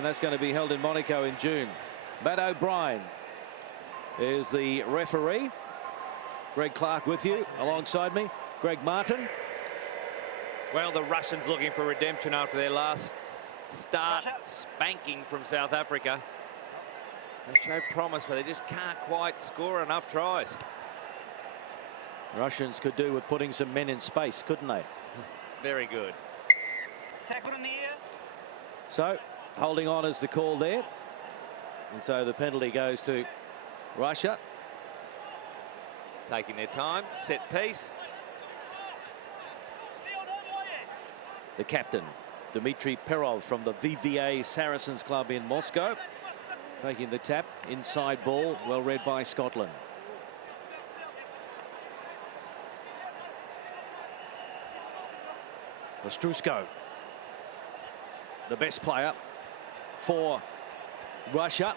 and that's going to be held in Monaco in June. Matt O'Brien is the referee. Greg Clark with you alongside me. Greg Martin. Well, the Russians looking for redemption after their last start spanking from South Africa. They show promise, but they just can't quite score enough tries. Russians could do with putting some men in space, couldn't they? Very good. Tackle in the air. So, holding on is the call there. And so the penalty goes to Russia. Taking their time, set piece. The captain, Dmitry Perov from the VVA Saracens Club in Moscow. Taking the tap, inside ball, well read by Scotland. Ostrusko, the best player for Russia.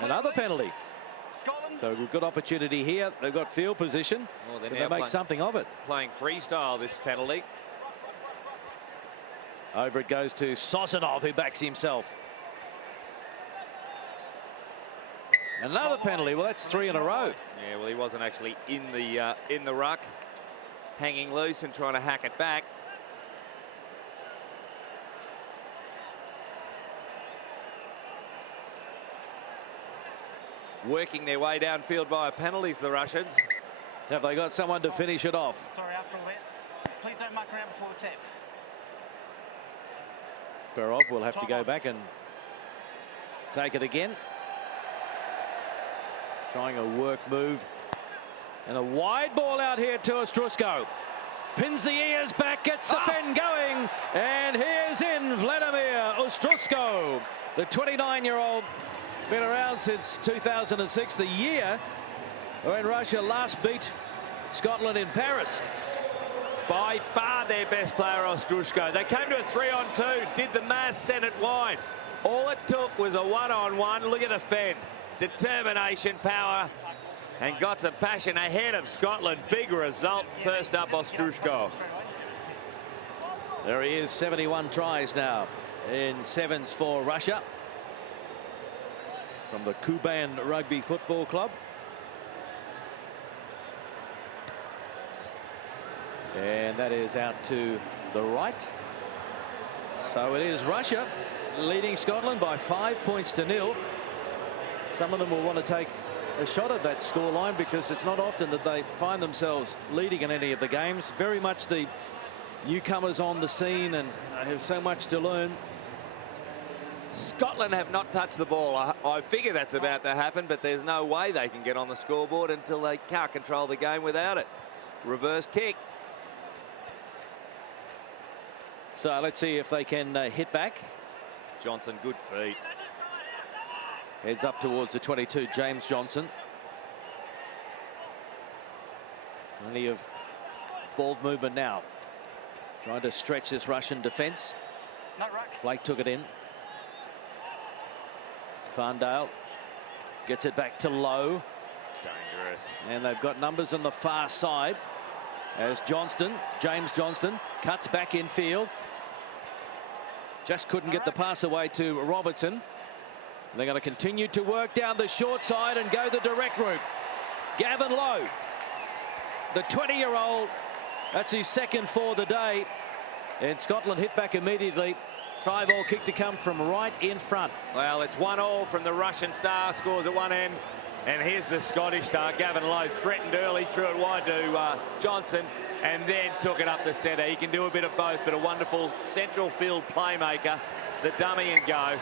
Another penalty. So a good opportunity here. They've got field position. Oh, Can they make something of it? Playing freestyle, this penalty. Over it goes to Sosonov, who backs himself. Another penalty. Well, that's 3 in a row. Yeah, well, he wasn't actually in the ruck, hanging loose and trying to hack it back. Working their way downfield via penalties, the Russians. Have they got someone to finish it off? Sorry, out for a let. Please don't muck around before the tap. Perov will have to go back and take it again. Trying a work move. And a wide ball out here to Ostrusko. Pins the ears back, gets the pen going. And here's in Vladimir Ostrusko, the 29-year-old. Been around since 2006, the year when Russia last beat Scotland in Paris. By far their best player, Ostrusko. They came to a 3-on-2, did the mass, sent it wide. All it took was a 1-on-1. Look at the fend. Determination, power, and got some passion ahead of Scotland. Big result. First up, Ostrusko. There he is, 71 tries now in sevens for Russia. From the Kuban Rugby Football Club. And that is out to the right. So it is Russia leading Scotland by 5 points to 0. Some of them will want to take a shot at that scoreline because it's not often that they find themselves leading in any of the games. Very much the newcomers on the scene and have so much to learn. Scotland have not touched the ball. I figure that's about to happen, but there's no way they can get on the scoreboard until they can't control the game without it. Reverse kick. So let's see if they can hit back. Johnson, good feet. Heads up towards the 22, James Johnson. Plenty of ball movement now. Trying to stretch this Russian defence. Blake took it in. Farndale gets it back to Lowe. Dangerous. And they've got numbers on the far side as James Johnston, cuts back in field. Just couldn't get the pass away to Robertson. They're going to continue to work down the short side and go the direct route. Gavin Lowe, the 20-year-old, that's his second for the day. And Scotland hit back immediately. 5-all kick to come from right in front. Well, it's 1-all from the Russian star, scores at one end. And here's the Scottish star, Gavin Lowe, threatened early, threw it wide to Johnson, and then took it up the centre. He can do a bit of both, but a wonderful central field playmaker. The dummy and go.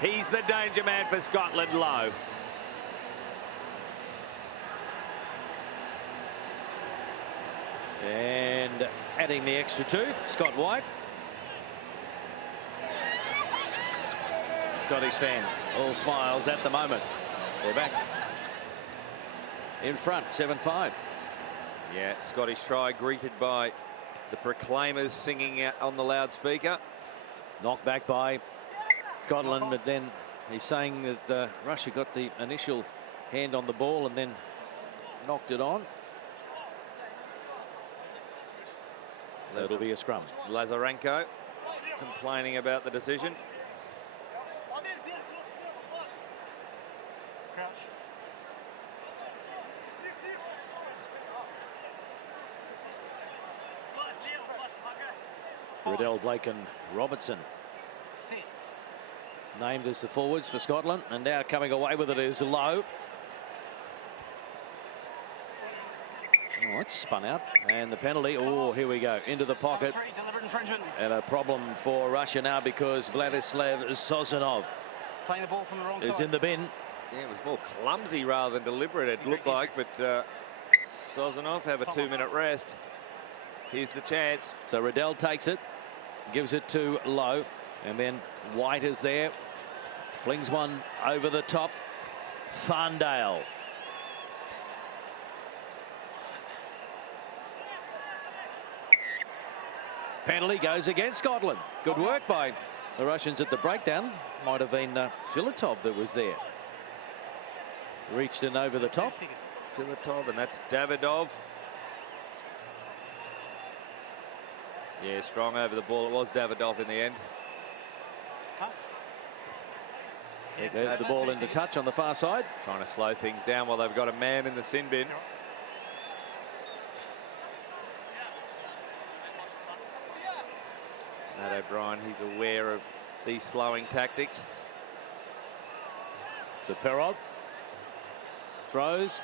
He's the danger man for Scotland, Lowe. And adding the extra 2, Scott White. Scottish fans all smiles at the moment. They're back in front, 7-5. Yeah, Scottish try greeted by the proclaimers singing out on the loudspeaker. Knocked back by Scotland, but then he's saying that Russia got the initial hand on the ball and then knocked it on. So it'll be a scrum. Lazarenko. complaining about the decision. Crouch. Riddell, Blake and Robertson Sit. named as the forwards for Scotland, and now coming away with it is Lowe. Oh, it's spun out, and the penalty. Oh, here we go, into the pocket. Number 3, deliberate infringement. And a problem for Russia now because Vladislav Sozanov Playing the ball from the wrong is side. in the bin. Yeah, it was more clumsy rather than deliberate, it looked like, but Sozanov have a 2-minute rest. Here's the chance. So Riddell takes it, gives it to Lowe, and then White is there, flings one over the top. Farndale. Penalty goes against Scotland. Good work by the Russians at the breakdown. Might have been Filatov that was there. Reached in over the top. Filatov, and that's Davidov. Yeah, strong over the ball. It was Davidov in the end. There's the ball into touch on the far side. Trying to slow things down while they've got a man in the sin bin. Matt O'Brien, he's aware of these slowing tactics. So Perrott throws,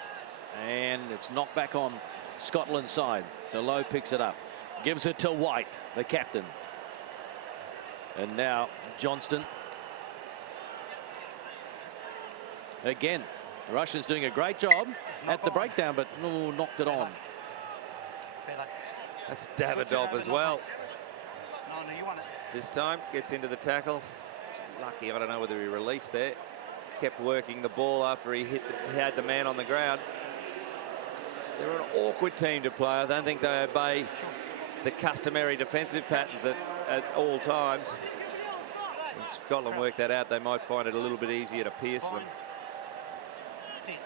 and it's knocked back on Scotland's side. So Lowe picks it up, gives it to White, the captain. And now Johnston. Again, the Russians doing a great job at the breakdown, but no, knocked it on. That's Davidov as well. No, you want it. This time gets into the tackle. Lucky, I don't know whether he released there. Kept working the ball after he had the man on the ground. They're an awkward team to play. I don't think they obey the customary defensive patterns at all times. When Scotland work that out, they might find it a little bit easier to pierce them. Sit.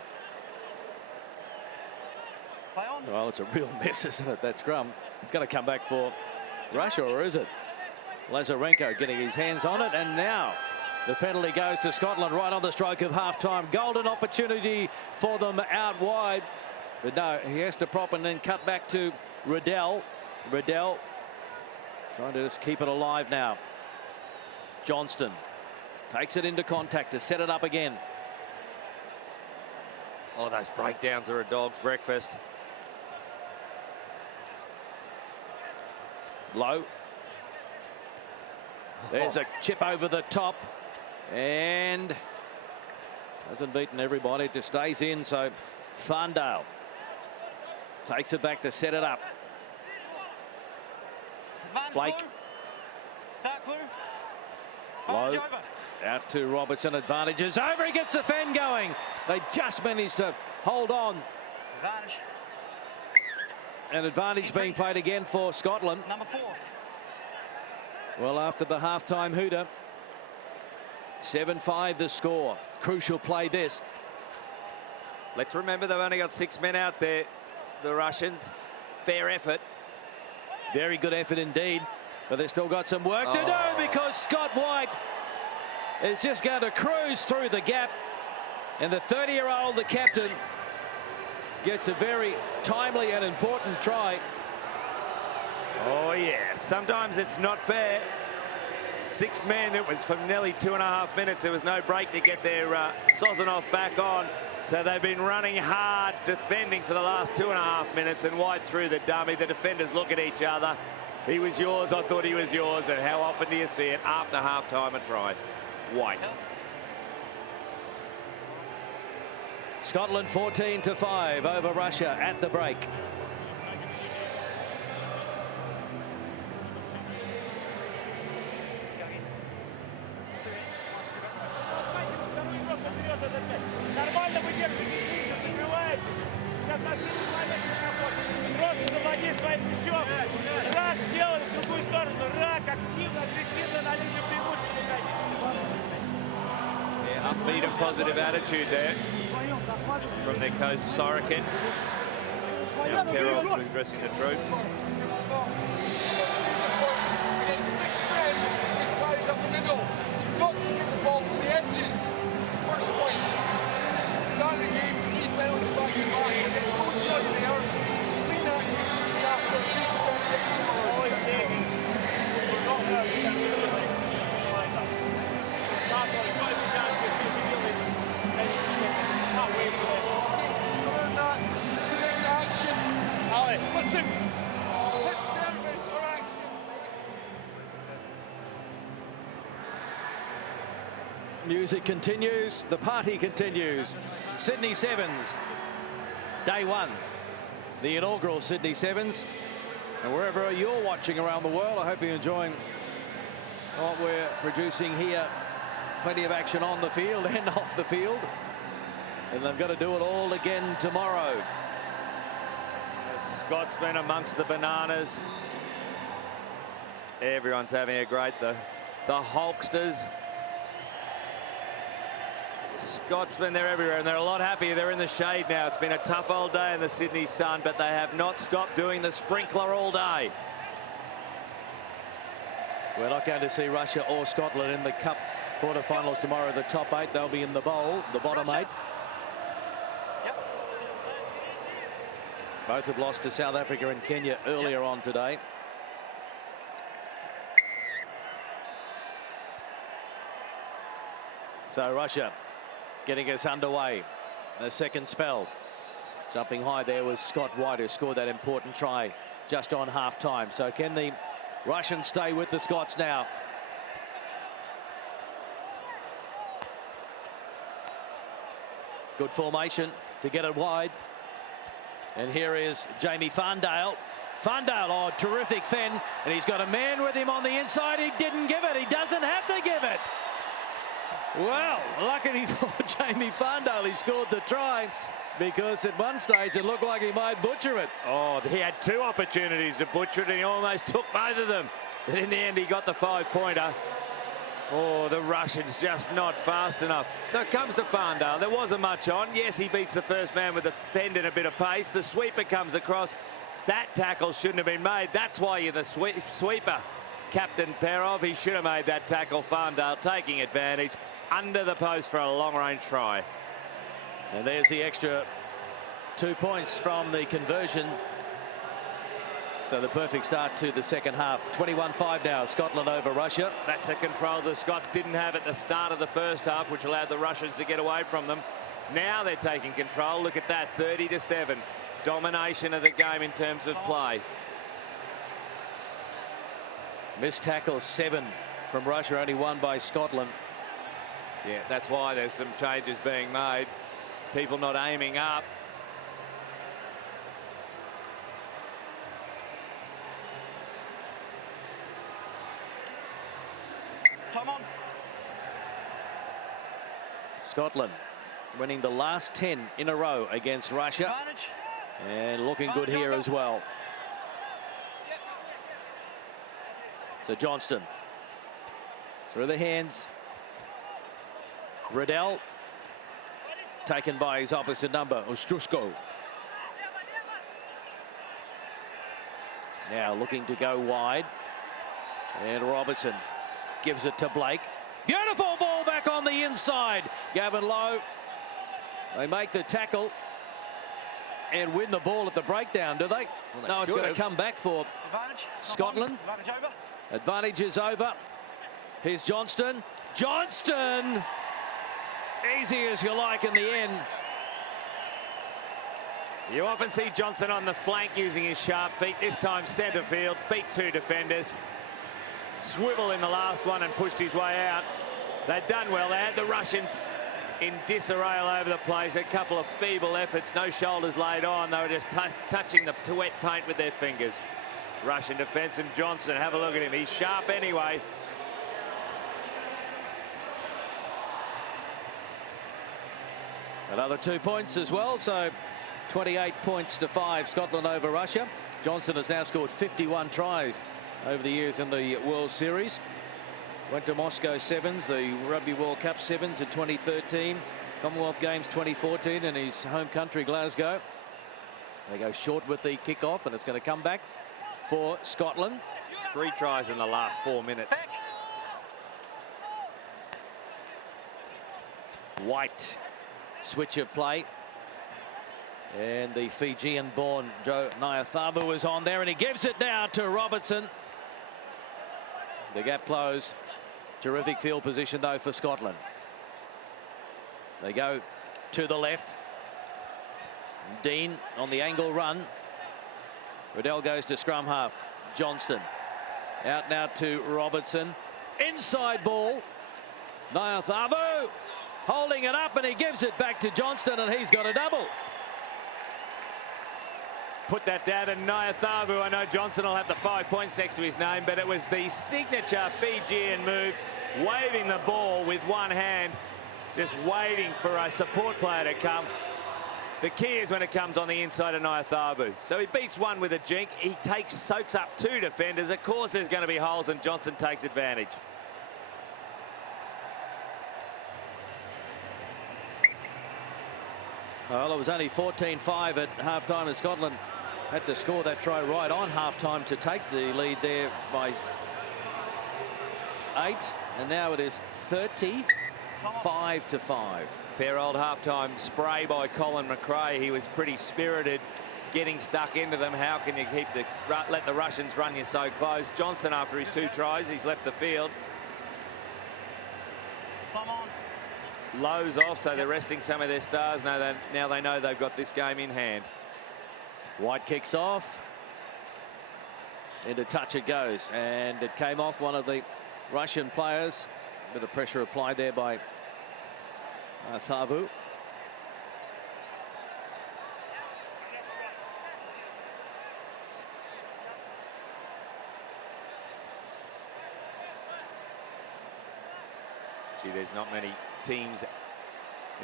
Play on. Well, it's a real mess, isn't it, that scrum? It's going to come back for Russia, or is it? Lazarenko getting his hands on it, and now the penalty goes to Scotland right on the stroke of half-time. Golden opportunity for them out wide. But no, he has to prop and then cut back to Riddell. Riddell trying to just keep it alive now. Johnston takes it into contact to set it up again. Oh, those breakdowns are a dog's breakfast. Low. There's a chip over the top, and hasn't beaten everybody, just stays in. So Farndale takes it back to set it up. Blake. Start blue. Low. Over. Out to Robertson. Advantage is over. He gets the Fen going. They just managed to hold on. Advantage. An advantage being played again for Scotland. Number 4. Well, after the halftime hooter, 7-5 the score. Crucial play this. Let's remember they've only got 6 men out there, the Russians. Fair effort. Very good effort indeed, but they've still got some work to do because Scott White is just going to cruise through the gap, and the 30-year-old, the captain, gets a very timely and important try. Oh, yeah. Sometimes it's not fair. 6 men. It was for nearly 2.5 minutes. There was no break to get their Sozanov back on. So they've been running hard, defending for the last 2.5 minutes, and White threw the dummy. The defenders look at each other. He was yours. I thought he was yours. And how often do you see it after half-time a try? White. Scotland 14-5 over Russia at the break. Нормально выдерживайте, закрывайтесь. Сейчас на сильный момент работает. Просто заводи своим плечом. Рак сделали в другую сторону. Рак активно, агрессивно на линию преимущества выходите. Yeah, upbeat and positive attitude there from their coach Sorokin. Now Perov addressing the troops. Against 6 men. music continues, the party continues. Sydney Sevens, day one, the inaugural Sydney Sevens. And wherever you're watching around the world, I hope you're enjoying what we're producing here. Plenty of action on the field and off the field. And they've got to do it all again tomorrow. The Scotsmen amongst the bananas. Everyone's having a great, the Hulksters. Scotsmen, they're everywhere, and they're a lot happier. They're in the shade now. It's been a tough old day in the Sydney sun, but they have not stopped doing the sprinkler all day. We're not going to see Russia or Scotland in the Cup quarterfinals tomorrow. The top 8, they'll be in the bowl, the bottom 8. Yep. Both have lost to South Africa and Kenya earlier on today. So Russia getting us underway. A second spell. Jumping high there was Scott White, who scored that important try just on half-time. So can the Russians stay with the Scots now? Good formation to get it wide. And here is Jamie Farndale. Farndale, oh, terrific fen. And he's got a man with him on the inside. He didn't give it. He doesn't have to give it. Well, luckily for Jamie Farndale, he scored the try, because at one stage it looked like he might butcher it. Oh, he had 2 opportunities to butcher it, and he almost took both of them. But in the end, he got the 5-pointer. Oh, the Russians just not fast enough. So it comes to Farndale. There wasn't much on. Yes, he beats the first man with the fend and a bit of pace. The sweeper comes across. That tackle shouldn't have been made. That's why you're the sweeper, Captain Perov. He should have made that tackle. Farndale taking advantage under the post for a long-range try. And there's the extra 2 points from the conversion. So the perfect start to the second half. 21-5 now, Scotland over Russia. That's a control the Scots didn't have at the start of the first half, which allowed the Russians to get away from them. Now they're taking control. Look at that, 30-7. Domination of the game in terms of play. Missed tackles 7 from Russia, only 1 by Scotland. Yeah, that's why there's some changes being made. People not aiming up. Tom on. Scotland winning the last 10 in a row against Russia. Advantage. And looking good here as well. So Johnston through the hands. Riddell taken by his opposite number, Ostrusko. Now looking to go wide. And Robertson gives it to Blake. Beautiful ball back on the inside. Gavin Lowe. They make the tackle and win the ball at the breakdown, do they? Well, no, it's going to come back for Advantage. Scotland. Advantage over. Advantage is over. Here's Johnston. Johnston! Easy as you like in the end. You often see Johnson on the flank using his sharp feet. This time centre field, beat 2 defenders. Swivel in the last one and pushed his way out. They'd done well. They had the Russians in disarray all over the place. A couple of feeble efforts, no shoulders laid on. They were just touching the wet paint with their fingers. Russian defence, and Johnson, have a look at him. He's sharp anyway. Another 2 points as well, so 28 points to 5, Scotland over Russia. Johnson has now scored 51 tries over the years in the World Series. Went to Moscow Sevens, the Rugby World Cup Sevens in 2013, Commonwealth Games 2014 in his home country, Glasgow. They go short with the kickoff, and it's going to come back for Scotland. 3 tries in the last 4 minutes. White. Switch of play. And the Fijian-born Joe Nyathabu was on there, and he gives it now to Robertson. The gap closed. Terrific field position, though, for Scotland. They go to the left. Dean on the angle run. Riddell goes to scrum half. Johnston out now to Robertson. Inside ball. Nyathavu holding it up, and he gives it back to Johnston, and he's got a double. Put that down to Nyathavu. I know Johnson will have the 5 points next to his name, but it was the signature Fijian move, waving the ball with one hand, just waiting for a support player to come. The key is when it comes on the inside of Nyathavu. So he beats one with a jink. He soaks up two defenders. Of course there's going to be holes, and Johnson takes advantage. Well, it was only 14-5 at halftime, and Scotland had to score that try right on halftime to take the lead there by 8, and now it is 35-5. Fair old halftime spray by Colin McRae. He was pretty spirited, getting stuck into them. How can you let the Russians run you so close? Johnson, after his 2 tries, he's left the field. Time on. Lows off, so they're resting some of their stars. Now they know they've got this game in hand. White kicks off. Into touch it goes, and it came off one of the Russian players. A bit of pressure applied there by Thavu. Gee, there's not many teams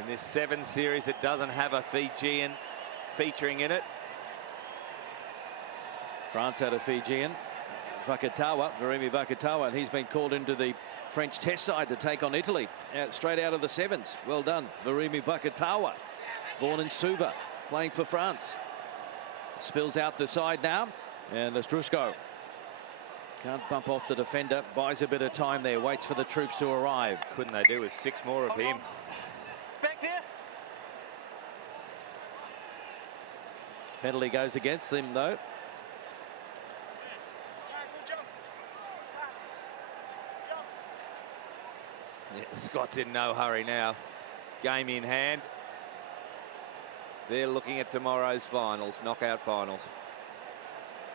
in this 7 series that doesn't have a Fijian featuring in it. France had a Fijian, Vakatawa, Virimi Vakatawa, and he's been called into the French test side to take on Italy straight out of the 7s. Well done, Virimi Vakatawa, born in Suva, playing for France. Spills out the side now, and there's Drusko. Can't bump off the defender, buys a bit of time there, waits for the troops to arrive. Couldn't they do with 6 more of him? Back there. Penalty goes against them, though. Yeah, the Scots in no hurry now. Game in hand. They're looking at tomorrow's finals, knockout finals.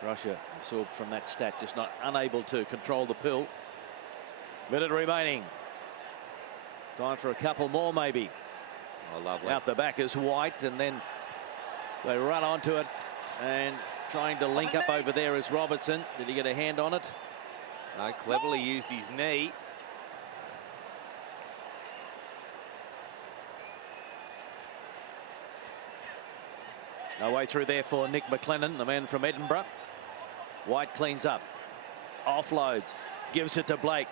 Russia, you saw from that stat, just unable to control the pill. Minute remaining. Time for a couple more, maybe. Oh, lovely. Out the back is White, and then they run onto it, and trying to link up over there is Robertson. Did he get a hand on it? No, cleverly used his knee. No way through there for Nick McLennan, the man from Edinburgh. White cleans up, offloads, gives it to Blake.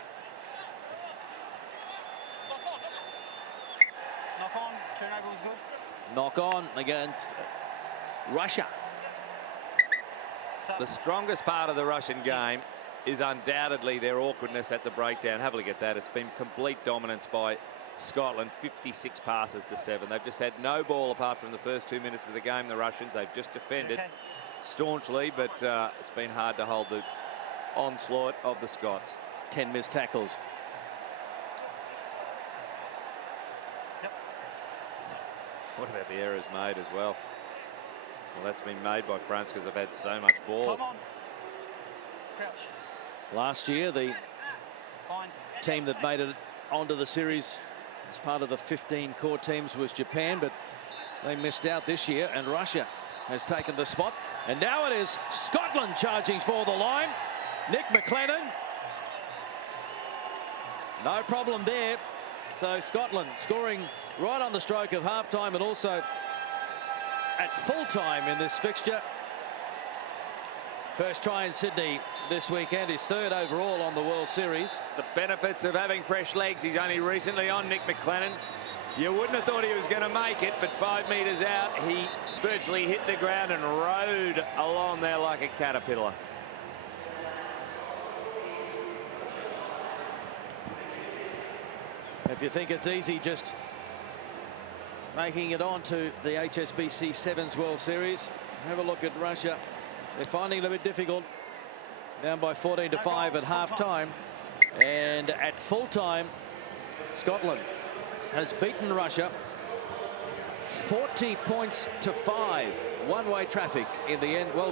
Knock on. Turnover was good. Knock on against Russia. The strongest part of the Russian game is undoubtedly their awkwardness at the breakdown. Have a look at that. It's been complete dominance by Scotland. 56 passes to 7. They've just had no ball apart from the first 2 minutes of the game. The Russians, they've just defended staunchly, but it's been hard to hold the onslaught of the Scots. 10 missed tackles. What about the errors made as well? Well, that's been made by France because they've had so much ball. Come on. Crouch. Last year, the Fine. team that made it onto the series as part of the 15 core teams was Japan, but they missed out this year, and Russia has taken the spot. And now it is Scotland charging for the line. Nick McLennan. No problem there. So Scotland scoring right on the stroke of halftime, and also at full time in this fixture. First try in Sydney this weekend, his 3rd overall on the World Series. The benefits of having fresh legs. He's only recently on, Nick McLennan. You wouldn't have thought he was going to make it, but 5 metres out, he virtually hit the ground and rode along there like a caterpillar. If you think it's easy just making it on to the HSBC Sevens World Series, have a look at Russia. They're finding it a bit difficult. Down by 14-5 at half-time. And at full-time, Scotland has beaten Russia 40 points to 5. One-way traffic in the end. Well